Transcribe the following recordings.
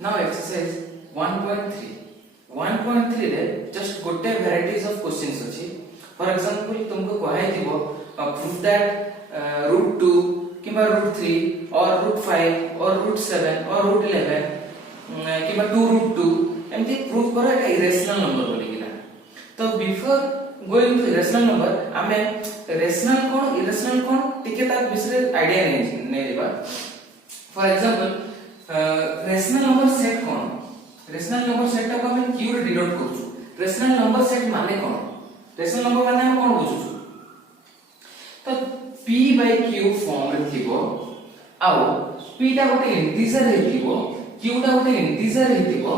Now exercise 1.3 1.3 रे just गोटे varieties of questions अछि। फॉर एग्जांपल तुमको कहाई दिबो प्रूफ दैट √2 किबा √3 और √5 और √7 और √11 किबा 2√2 एमती प्रूफ करा एटा इरेशनल नंबर बोली किना। तो before going to irrational number आमे रेशनल कोन इरेशनल कोन टिके ता विषय आईडिया नै दिबा। For example rational number set कोन रेशनल नंबर सेट ता को हम क्यू रे डिनोट करछु। रेशनल नंबर सेट माने कोन रेशनल नंबर माने हम कोन बुझछु तो p बाय q फॉर्म रे थिबो आउ p ता गोटे इंटीजर हे थिबो q ता गोटे इंटीजर हे थिबो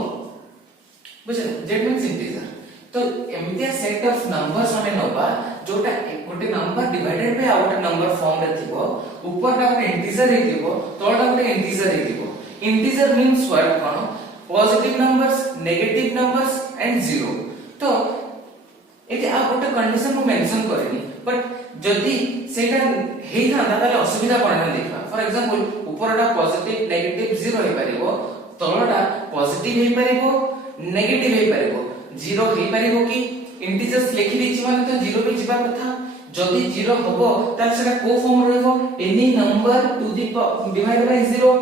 बुझे दैट मींस इंटीजर। तो एमितिया सेट ऑफ नंबर्स हमें नबा जोटा गोटे number divided by out number form रे थिबो ऊपर ता गोटे इंटीजर हे थिबो तळटा गोटे इंटीजर हे थिबो। इंटीजर मींस व्हाट कोन positive numbers negative numbers and zero. तो एते आ गोटे कंडीशन को मेंशन करेनी बट जदी सेटा हेई था ताले असुविधा कोन देखा। फॉर एग्जांपल ऊपरटा पॉजिटिव नेगेटिव जीरो हे परिबो तळटा पॉजिटिव हे परिबो नेगेटिव हे परिबो जीरो हे परिबो कि इंटीजर्स लिखि दिछि माने तो जीरो पे जिबा कथा। जदी जीरो हबो ताले सेटा को फॉर्म रहबो any number to the divide by zero.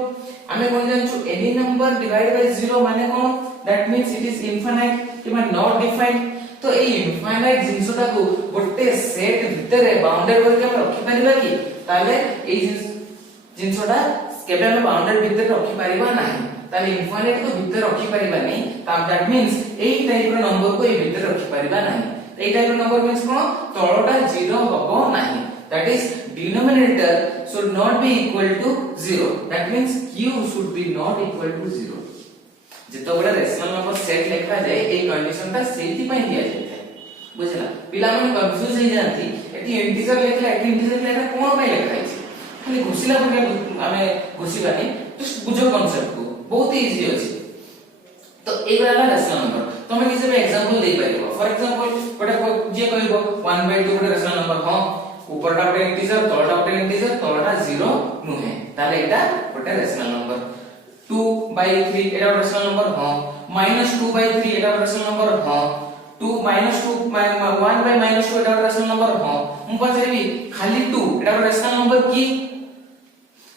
आमे कोन जानछु any number divide by zero माने कोन that means it is infinite किबा नॉट डिफाइंड। तो ए इनफाइनाइट जिंसटा को गोटे सेट भितरे बाउंडेड करके हम रखि परिबा कि ताले ए जिंसटा केबे हम बाउंडेड भितरे रखि परिबा नाही ताले इनफाइनाइट को भितरे रखि परिबा नहीं। दैट मींस ए टाइप रो नंबर को ए भितरे रखि परिबा नाही। ए टाइप रो नंबर मींस कोन तळटा जीरो हबो नाही। That is denominator should not be equal to 0 that means q should be not equal to 0। जेतो बडा रेशनल नंबर सेट लिखा जाय ए कंडीशन ता सेति पय दिया जाय बुझला। पिला माने कंफ्यूज हो जानती एटी इंटीजर लिखला एटी इंटीजर लिखला कोन पय लिखा छै खाली घुसिला पय आमे घुसिबानी जस्ट बुझो कांसेप्ट को बहुत इजी अछि। तो ए वाला रेशनल नंबर तमे किसे भी एग्जांपल दे पारिबो। फॉर एग्जांपल बडा जे कहइबो 1/2 बडा रेशनल नंबर हां ऊपरटा गोटे इंटीजर तळटा गोटे इंटीजर तळटा जीरो नुहे ताले एटा गोटे रेशनल नंबर। 2/3 एटा रेशनल नंबर हां -2/3 एटा रेशनल नंबर हां 2 -2 1/-2 एटा रेशनल नंबर हां मु पछरेबी खाली 2 एटा रेशनल नंबर की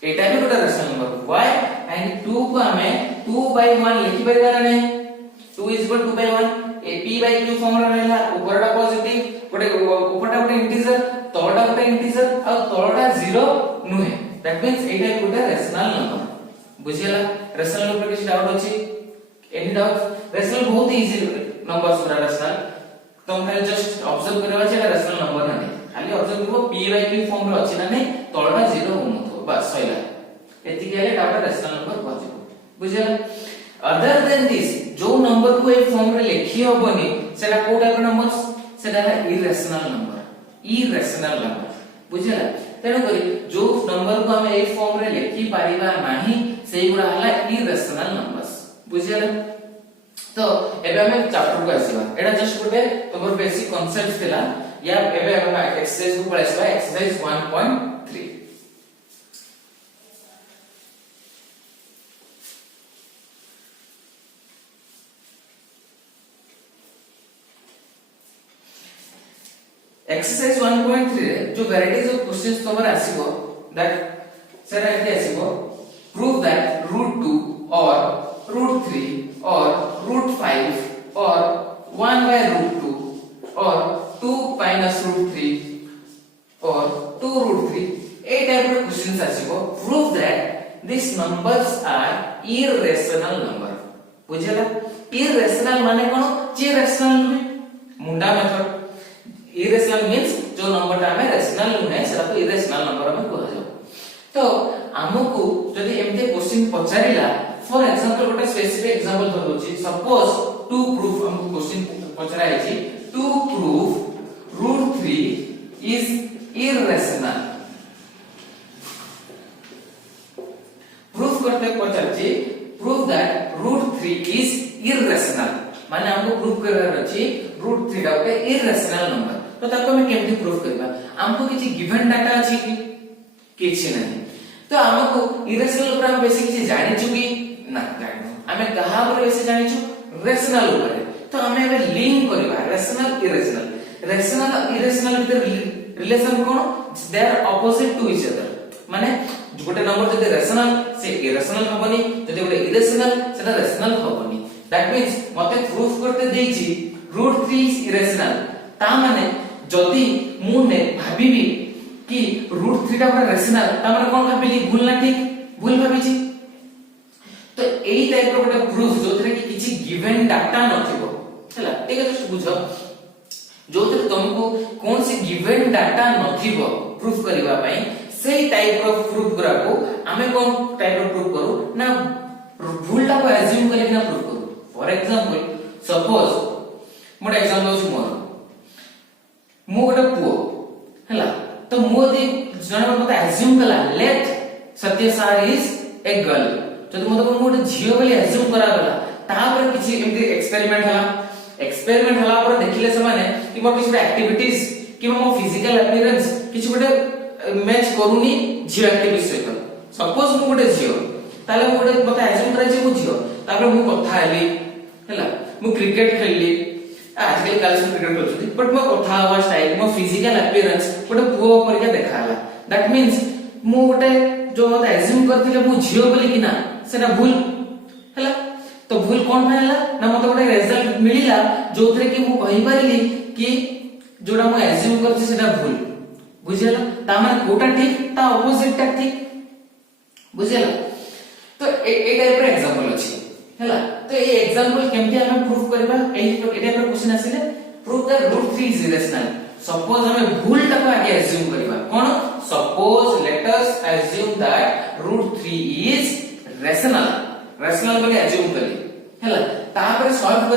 एटा भी गोटे रेशनल नंबर व्हाई एंड 2 को हमें 2/1 लिखि परिबा नै 2 = 2/1 ए p by q फॉर्म रे रहला ऊपरटा पॉजिटिव गोटे ऊपरटा गोटे इंटीजर तळटा गोटे इंटीजर आ तळटा जीरो नुहे दैट मींस एटा गोटे रेशनल नंबर बुझियला। रेशनल नंबर किछ डाउट अछि एनी डाउट रेशनल बहुत इजी नंबर्स पूरा रेशनल तुम खाली जस्ट ऑब्जर्व करबा जे रेशनल नंबर नै खाली ऑब्जर्व करबो p by q फॉर्म रे अछि ना नै तळटा जीरो होमथो बस सइला एति गेले डाउट रेशनल नंबर पहुंचबो बुझियला। अदर देन दिस जो नंबर को ए फॉर्म रे लिखि होबनी सेटा को टाइप नंबर्स सेटा है इरेशनल नंबर बुझिला। तेनो करी जो नंबर को हम ए फॉर्म रे लिखि पारिबा नाही सेई गुडा हला इरेशनल नंबर्स बुझिला। तो एबे हम चैप्टर को आसीबा एटा जस्ट गुटे तमर बेसिक कांसेप्ट थिला या एबे हम एक्सरसाइज को पढाइबा एक्सरसाइज 1.3। एक्सरसाइज 1.3 रे जो वैरायटीज ऑफ क्वेश्चंस तमर आसीबो दैट सेरा एते आसीबो प्रूव दैट √2 और √3 और √5 और 1/√2 और 2 - √3 और 2√3 ए टाइप रो क्वेश्चंस आसीबो। Prove that this numbers are irrational number बुझला। इरेशनल माने कोन जे रेशनल नुहे मुंडा मेथड इरेशनल मींस जो नंबर ता में रेशनल नुहे सेटा को इरेशनल नंबर में कहै जाउ। तो हमकु जदी एमते क्वेश्चन पचारिला फॉर एग्जांपल गोटे स्पेसिफिक एग्जांपल दउछि सपोज टू प्रूफ हमकु क्वेश्चन पचराइ छि to proof √3 is irrational. Proof करते पचारछि प्रूफ दैट √3 इज इरेशनल माने हमको प्रूफ करबार अछि √3 टा गोटे इरेशनल नंबर। तो ताको हम केमति प्रूफ करबा हमको किछि गिवन डाटा अछि कि किछि नहीं। तो हमको इरेशनल पर हम बेसिक किछि जानि छु कि ना जानि हम हमें कहा बोले वैसे जानि छु रेशनल ऊपर तो हमें अब लिंक करबा रेशनल इरेशनल रेशनल इरेशनल वितर रिलेशन कोन they are opposite to each other माने गोटे नंबर जदि रेशनल से इरेशनल हबनी जदि गोटे इरेशनल सेटा रेशनल हबनी दैट मींस मते प्रूफ करते देछि √3 इज इरेशनल ता माने जदि मु ने भाबिबी कि √3 टा पूरा रेशनल ता माने कोन भाबिली भूल ना ठीक भूल भाबी छी तो एई टाइप रो गोटे प्रूफ जोथरे कि किछि गिवन डाटा नथिबो हला ठीक है तो बुझो जोथरे तुमको कोन से गिवन डाटा नथिबो प्रूफ करबा पई सेई टाइप रो प्रूफ करा को हमें कोन टाइप रो प्रूफ करू ना भूलटा को अज्यूम करके ना प्रूफ करू for example suppose more example छु मोर मु गोटे पुओ हला तो मु दे जण मते अज्यूम कला लेट सत्य सार इज ए गर्ल जदि मते कोन गोटे झियो बोली अज्यूम करा गला ता पर किछि एमती एक्सपेरिमेंट हला पर देखिले से माने कि मोर किछि एक्टिविटीज कि मो फिजिकल अपीयरेंस किछि गोटे मैच करूनी झियो एक्टिविटीज सहित सपोज मु गोटे झियो ताले मु गोटे मते अज्यूम करा जे मु झियो तापर मु कथा हेली हला मु क्रिकेट खेलली आजकल गर्ल्स क्रिकेट खेलछथि बट मो कथा हवा स्टाइल मो फिजिकल अपीयरेंस गोटे पुओ परिका देखाला दैट मींस मु गोटे जो मते अज्यूम करथिले मु झियो बोली कि ना सेटा भूल हला तो भूल कोन भाइला ना मते गोटे रिजल्ट मिलिला जोथरे कि मु कहि परिली कि जोडा मु अज्यूम करछि सेटा भूल बुझियला ता माने कोटा ठीक ता ऑपोजिट ता ठीक बुझियला तो ए टाइप रे एग्जांपल अछि हला तो ए एग्जांपल केमति हम प्रूफ करबा ए टाइप रे क्वेश्चन आसीले proof that √3 is irrational suppose हमें भूल ता को आगे अज्यूम करबा कोन suppose let us assume that √3 is rational बोले अज्यूम करी हला तापर सॉल्व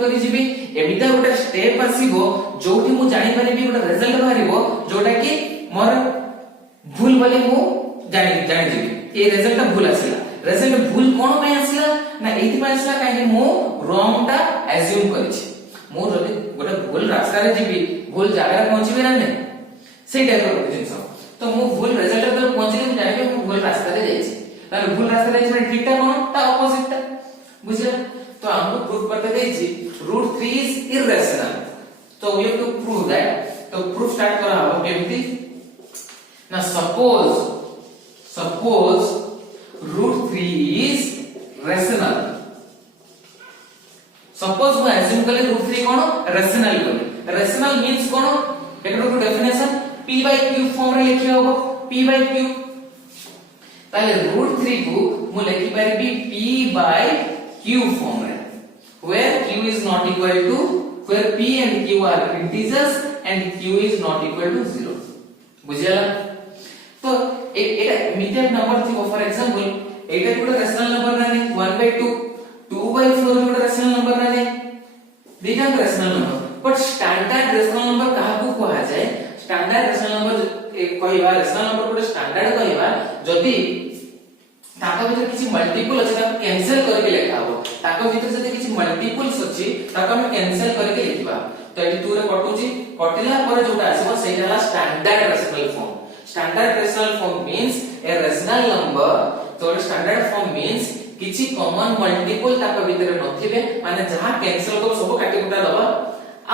करी जिबी एमिता गोटे स्टेप आसीबो जोठी मु जानि परिबी गोटे रिजल्ट बाहरिबो जोटा कि मोर भूल बोले मु जानि जिबी ए रिजल्ट भूल आसीला रिजल्ट भूल कोन पे आसीला ना एथि पे आसीला काहे मु रॉन्ग टा अज्यूम करिछि मु जदि गोटे भूल रास्ता रे जिबी भूल जगह रे पहुंचबी ना नै सेही टाइप रो जिंस तो मु भूल रिजल्ट पे पहुंचली मु जानि मु भूल रास्ता रे जाइछि ताले भूल रास्ता रे जाइछि ठीक टा कोन ता ऑपोजिट टा बुझिला तो हमको प्रूफ करते देछि √3 इज इरेशनल तो we have to prove that तो प्रूफ स्टार्ट करा हो केमती ना सपोज √3 इज रेशनल सपोज मैं अज्यूम कले √3 कोन रेशनल कोन रेशनल मींस कोन एकरो डेफिनेशन p/q फॉर्म रे लिखि होबो p/q ताले √3 को मु लिखि परिबी p/q फॉर्म रे where q is not equal to where p and q are integers and q is not equal to 0 बुझियला तो एटा मिथ्या नंबर थी फॉर एग्जांपल एटा गोटे रेशनल नंबर नानी 1/2 2/4 गोटे रेशनल नंबर नानी दिटा rational number but standard rational number काहा को कहा जाय स्टैंडर्ड रेशनल नंबर कहइबा रेशनल नंबर गोटे स्टैंडर्ड कहइबा जदी ताको भीतर किछि मल्टीपल अछि ताको कैंसिल करके लिखा हो ताको भीतर जदी किछि मल्टीपल्स अछि ताको हम कैंसिल करके लिखबा तो एटी 2 रे कटुची कटिला पर जोटा आसीबो सेटा हला standard rational form means a rational number तो स्टैंडर्ड फॉर्म मींस किछि कॉमन मल्टीपल ताको भीतर नथिबे माने जहां कैंसिल को सब काटी कुटा दबा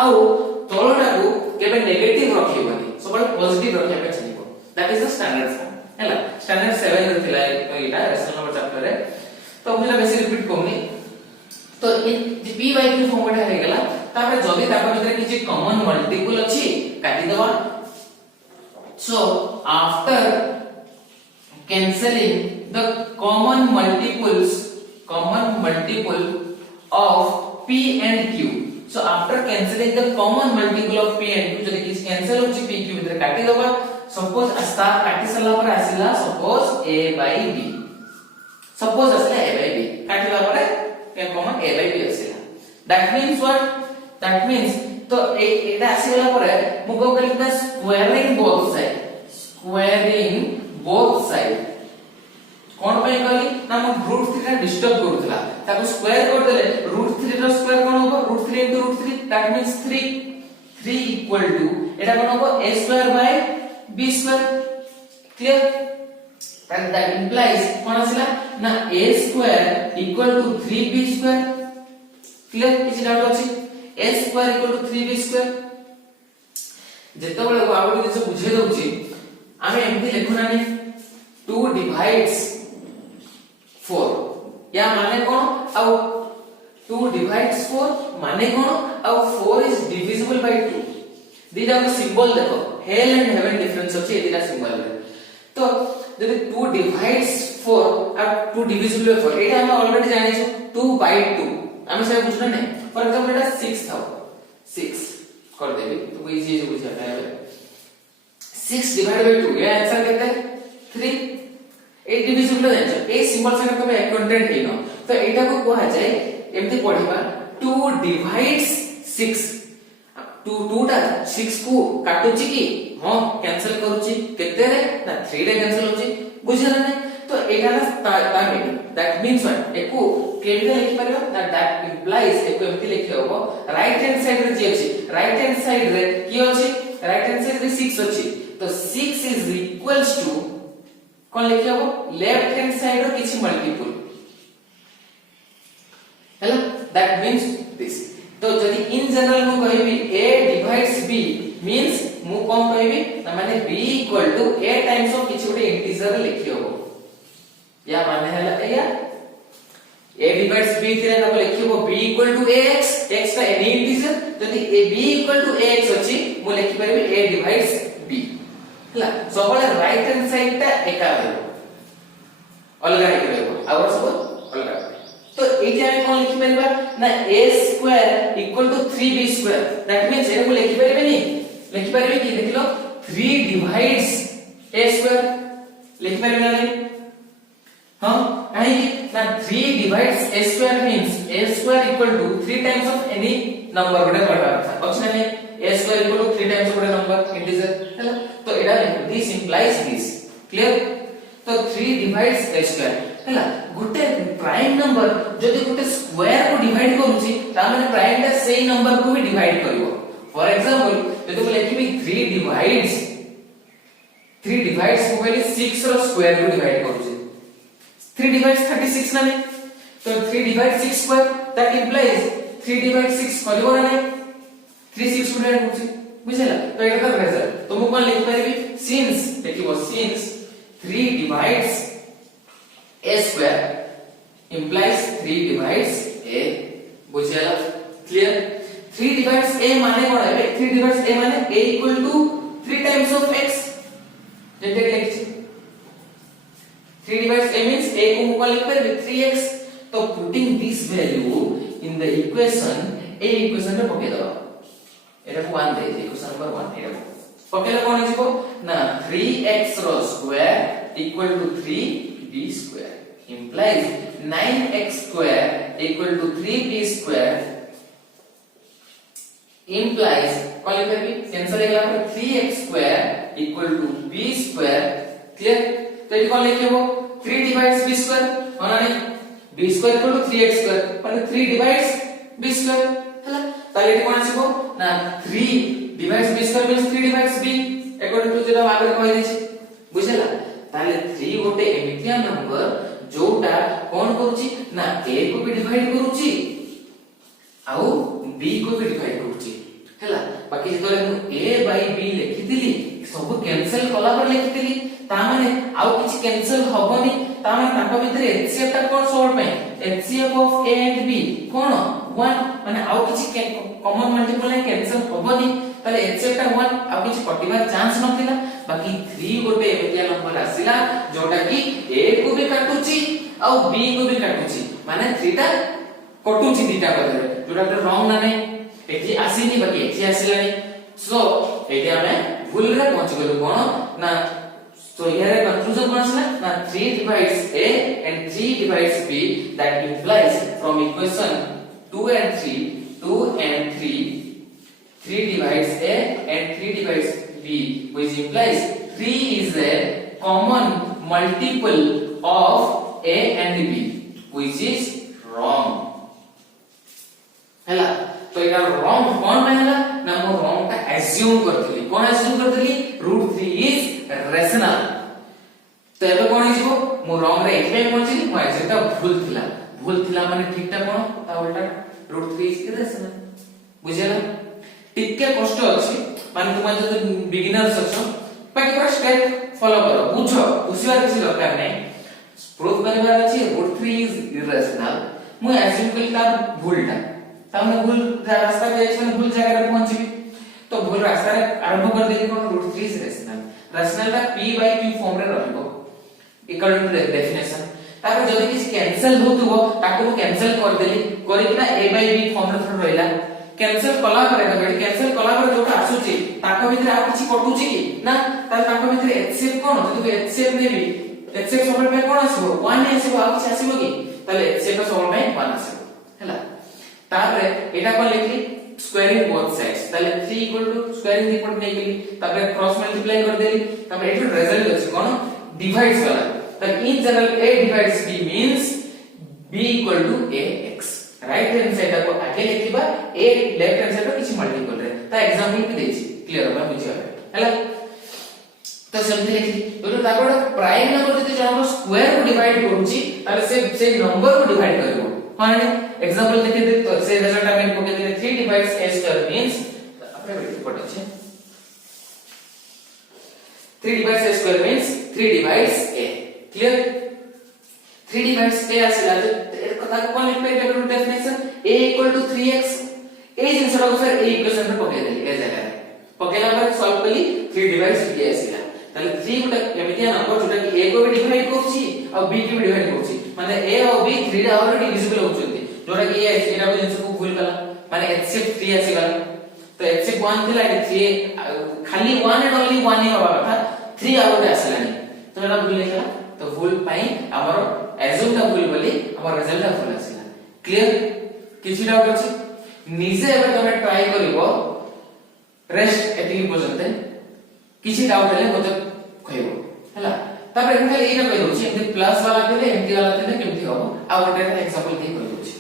आउ तळटा को केबे नेगेटिव रखिबनी सबले पॉजिटिव रखिया पे चलिबो that is the standard form हैला स्टैंडर्ड 7 रे थिला एटा रेशनल नंबर चैप्टर रे तो मुला बेसी रिपीट करनी तो ए p/q फॉर्म रे हे गेला तापर जदी ताको भीतर किछि कॉमन मल्टीपल अछि काटी दबा so after cancelling the common multiple of p and q so after cancelling the common multiple of p and q जदी किछि कैंसिल होछि p q भीतर काटी दबा सपोज अस्ता काटी सला पर आसिला सपोज a/b सपोज असले a/b काटिला पर के कॉमन a/b आसिला that means what that means तो एटा आसिला पर मु को कहलिबा स्क्वायरिंग बोथ साइड कोन पे कहली ना मु √3 रा डिस्टर्ब करूतला ताको स्क्वायर कर देले √3 रो स्क्वायर कोन होबो √3 * √3 दैट मींस 3 इक्वल टू एटा कोन होबो a² / b² clear and that implies कोन आसिला ना a square equal to 3b square clear किछि डाउट अछि a square equal to 3b square जेते बेले को आबो दिस बुझे दउछि आमे एमति लेखुना नै 2 divides 4 या माने कोन आउ 2 divides 4 माने कोन आउ 4 is divisible by 2 दीटा को सिंबल देखो हेल एंड हेवन डिफरेंस अछि एदिटा सिंबल रे तो जदि 2 divides 4 और 2 divisible by 4 एटा हम ऑलरेडी जानि छु 2 by 2 हम से बुझना नै फॉर एग्जांपल एटा 6 था 6 कर देबी तो इजी से बुझा है 6 divided by 2 ये आंसर केते 3 ए डिविजिबल जानि ए सिंबल से तमे अकाउंटेंट हेनो तो एटा को कोहा जाय एमती पढिबा 2 divides 6 2 टा 6 को काटुची की हां कैंसिल करूची केते रे ना 3 रे कैंसिल होची बुझला नै तो एटा ता मीनिंग दैट मींस व्हाट एको केमिते लिखि परिबा ना दैट इंप्लाइज एको एमती लिखि होबो राइट हैंड साइड रे जे अछि राइट हैंड साइड रे की अछि राइट हैंड साइड रे 6 अछि तो 6 इज इक्वल्स टू कोन लिखि होबो लेफ्ट हैंड साइड रो किछि मल्टीपल हैला दैट मींस दिस तो जदि इन जनरल मु कहबी a divides b मींस मु कोन कहबी ना माने b equal to a times of किछि गोटे इंटीजर लिखि होबो या माने हैला या a divides b थिरे ना लिखि होबो b equal to ax x का एनी इंटीजर जदि a b equal to ax अछि मु लिखि परबी a divides b हैला सबले राइट हैंड साइड ता एका रहबो अलगा हेइ रहबो आवर सब अलगा तो एठी हम कोन लिखि परबा ना a square equal to 3b square that means एको लिखि परबे नी लिखि परबे की देखलो 3 divides a square लिखि परबे ना हां काहे ना 3 divides a square means a square equal to 3 times of any number गोटे करबा था ऑप्शन है a square equal to 3 times गोटे नंबर इंटीजर हैला तो एडा दिस इंप्लाइज दिस क्लियर तो 3 divides a square हैला गोटे प्राइम नंबर जदि गोटे स्क्वायर को डिवाइड करूची ता माने प्राइम ता सेही नंबर को भी डिवाइड करिवो फॉर एग्जांपल जदि को लिखिबी 3 divides को पहले 6 रो स्क्वायर को डिवाइड करूची 3 divides 36 ना ने तो 3 divides 6 square that implies 3 divides 6 करिवो ना ने 3 6 को डिवाइड करूची बुझला तो एटा का रिजल्ट तो मु कोन लिखि परबी सिंस देखिबो since 3 divides a square implies 3 divides a बुझला क्लियर 3 divides a माने कोन है 3 divides a माने a equal to 3 times of x जेते लिखछि 3 divides a means a को कोन लिख परबे 3x तो putting this value in the equation a equation रे पके दबा एटा को 1 दे इक्वेशन नंबर 1 एटा पकेला कोन हिजबो ना 3x रो square equal to 3b square implies 9x square equal to 3b square implies कॉल लिख भी कैंसिल हो गया पर 3x square equal to b square clear तो ये कौन लिखेबो 3 divides b square होना नहीं b square equal to 3x square माने 3 divides b square हैला ताले कोन आसीबो ना 3 divides b square means 3 divides b according to जेटा आगे कहि दैछि बुझला ताले 3 गोटे एमितिया नंबर जोटा कोन करूची ना a को भी डिवाइड करूची आउ b को भी डिवाइड करूची हैला बाकी जेतले मु a by b लिखितिली सब कैंसिल कला पर लिखितिली ता माने आउ किछ कैंसिल होबनी ता माने ताको भितरे hcf ता कोन सॉल्व पे hcf of a and b कोन 1 माने आउ किछ कॉमन मल्टीपल कैंसिल होबनी ताले hcf ता 1 आउ किछ कटिबार चांस नथिला बाकी 3 गोटे एमितिया नंबर आसिला जोटा की a को भी काटुची और b को भी काटुची माने 3 टा कटुची दीटा बदले जोटा रॉन्ग ना नै एठी आसीनी बाकी एठी आसिलानी सो एठी हमें भूल रे पहुंच गेलु कोन ना तो here conclusion कोन आसला ना 3 divides a and 3 divides b that implies from equation 2 and 3 2 and 3 3 divides a and 3 divides b which implies 3 is a common multiple of a and b which is wrong हैला तो एटा wrong कोन पहला ना मो wrong ता assume करथली कोन assume करथली √3 is rational तो एबे कोन मु रॉन्ग रे एथि पहुंची मु आंसर ता भूल थिला माने ठीक ता कोन ता उल्टा √3 इज इरेशनल बुझेला टिके कष्ट अछि माने तुम जब बिगिनर्स अछो बाकी पूरा स्टेप फॉलो करो बुझिबार किसी दरकार नै प्रूफ करबार अछि √3 इज इरेशनल मु एज्यूम कली ता भूलटा तामे भूल रास्ता पे अछि भूल जगह रे पहुंची तो भूल रास्ता रे आरंभ कर देली कोन √3 इज रेशनल रेशनल ता p/q फॉर्म रे रहबो इक्वल टू डेफिनेशन तापर जदी किसी कैंसिल होतुबो ताको कैंसिल कर देली करी कि ना a/b फॉर्म रे थोड़ रहला कैंसिल कला करे ना बेटी कैंसिल कला करे जोटा आसुची ताको भितर आ किछि कटुची कि ना ता ताको भितर hcf कोन जदी hcf नेबी hcf सबल पे कोन आसीबो 1 आसीबो आ किछि आसीबो कि ताले hcf सबल पे 1 आसीबो हैला तापर एटा कोन लिखली स्क्वायरिंग बोथ साइड्स ताले 3 इक्वल टू स्क्वायरिंग रिपोर्ट नै गेली तापर क्रॉस मल्टीप्लाई कर देली तापर एटो रिजल्ट अछि कोन डिवाइड्स वाला तो in general a divides b means b equal to ax right hand side को आगे लिखिबा a लेफ्ट हैंड साइड किछि मल्टीपल रे ता एग्जांपल भी देछि क्लियर बा बुझिया हैला तो समझ लेखि तो तापर प्राइम नंबर जति जन स्क्वायर को डिवाइड करूची ताले से नंबर को डिवाइड करबो माने एग्जांपल देखि दे तो से रिजल्ट हम पके दे 3 divides a square means अपने रिपोर्ट अछि 3 divides a square means 3 divides a clear 3 divides a आसीला तो कथा को कोन लिख पे definition a equal to 3x a जिनस को फिर a इक्वेशन में पके देली ए जगह पकेला पर सॉल्व कली 3 divides b आसीला ताले 3 गुटा एमितिया नंबर जोटा कि a को भी डिवाइड करछि और b को भी डिवाइड करछि माने a और b 3 रे ऑलरेडी डिविजिबल होचंती जोटा कि ये एटा को जिनस को भूल कला माने hcf 3 आसीला तो hcf 1 थिला 3 खाली 1 एंड ओनली 1 ही होबा कथा 3 आउट आसीलानी तो एटा भूल लेखला तो भूल पाई हमर एज्यूम ता भूल बोली हमर रिजल्ट ता भूल आसीला क्लियर किछि डाउट अछि निजे एबे तमे ट्राई करिवो रेस्ट एति पर्यंत किछि डाउट हेले मते कहबो हला तापर एखन खाली एटा कहि दोछि एमति प्लस वाला देले एमति वाला देले केमति होबो आ गोटे एग्जांपल दे कहि दोछि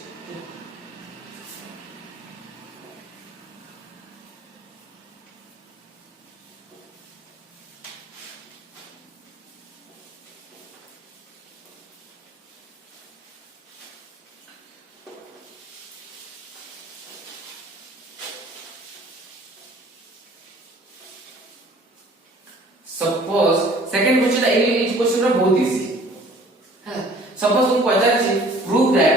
suppose second question is question बहुत इजी है सपोज तुम पचार छी प्रूव दैट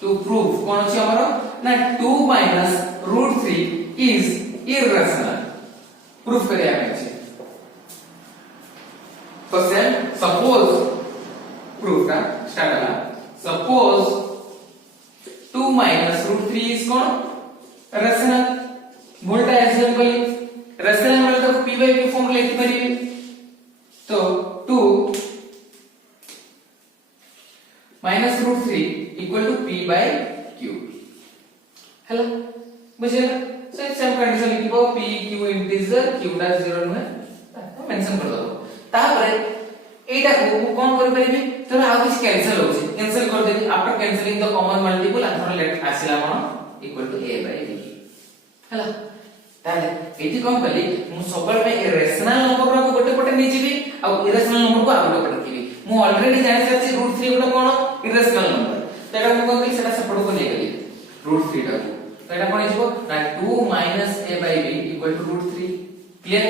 टू प्रूव कोन छी हमरो ना 2 minus √3 इज इरेशनल प्रूफ करिया में छी तो सेम सपोज प्रूफ का स्टार्ट होला सपोज 2 minus √3 इज कोन रेशनल वोल्टा एग्जांपल रेशनल मतलब तो p/q फॉर्म लिखि परिबे तो 2 minus √3 equal to p/q हेलो बुझिला से सेम कंडीशन लिखिबो p q इंटीजर q दा 0 नहे मेंशन कर दो तापरे एटा को कोन कर परिबे तो आ किछ कैंसिल होछि कैंसिल कर देबी after cancelling the common multiple आथर लेट आसिला कोन इक्वल टू a/b हेलो ताले एठी कोन कली मु सबल में इरेशनल नंबर को गोटे पटे नै जिबी आ इरेशनल नंबर को आ गोटे पटे किबी मु ऑलरेडी जानि साची √3 गोटे कोन इरेशनल नंबर तो एटा मु कोन कली सेटा सपोर्ट को नै गली √3 टा तो एटा कोन जिवो ना 2 minus a/b equal to √3 clear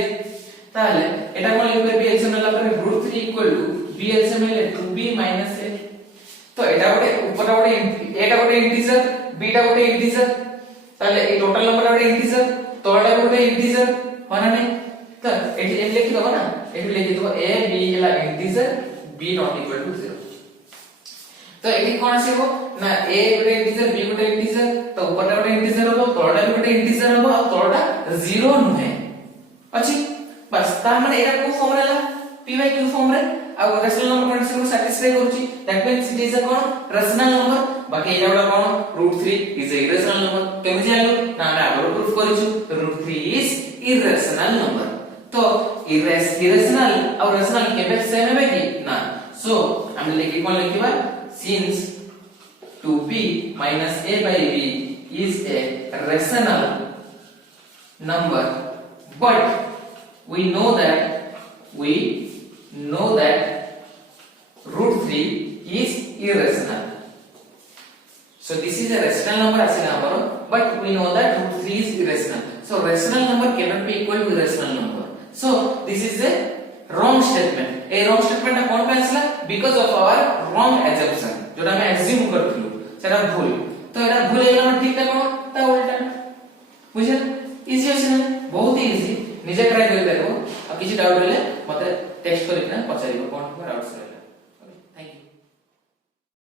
ताले एटा कोन लिखबे b एलसीएम ला पर √3 equal to b एलसीएम ले 2b minus a तो एटा गोटे ऊपर गोटे एटा गोटे इंटीजर b टा गोटे इंटीजर ताले ए टोटल नंबर गोटे इंटीजर तोड़ा गोटे इंटीजर होना नहीं तो एठी एम लिखि दबो ना एठी लिखि दबो a b हला integer b not equal to 0 तो एठी कोन आसीबो ना a गोटे इंटीजर b गोटे इंटीजर तो ऊपर गोटे इंटीजर हबो तोड़ा गोटे इंटीजर हबो आ तोड़ा 0 नुहे अछि बस ता माने एटा को फॉर्म रहला p/q फॉर्म रे आ रेशनल नंबर कंडीशन को सैटिस्फाई करूची that means it is a cone rational number बाकी एटा गोटा कोन √3 इज अ इरेशनल नंबर केमि जानलो ना ना आरो प्रूफ करिछु √3 इज इरेशनल नंबर तो इरेशनल और रेशनल केबे सेम हेबे कि ना सो हम लिखि कोन लिखिबा since 2b minus a/b is a rational number but we know that root 3 is irrational. So this is a rational number asina amaro, but we know that root 3 is irrational. So rational number cannot be equal to irrational number. So this is a wrong statement. A wrong statement na kon asla because of our wrong assumption. जोटा हम assume करथिलु सेटा भूल. तो एटा भूल हेला न ठीक ता कोन ता उल्टा. बुझे? इजी अछि ना? बहुत ही इजी. निजे ट्राई कर देखो. आ किछि डाउट होले मते टेक्स्ट करिकना पचारिबो कोन डाउट्स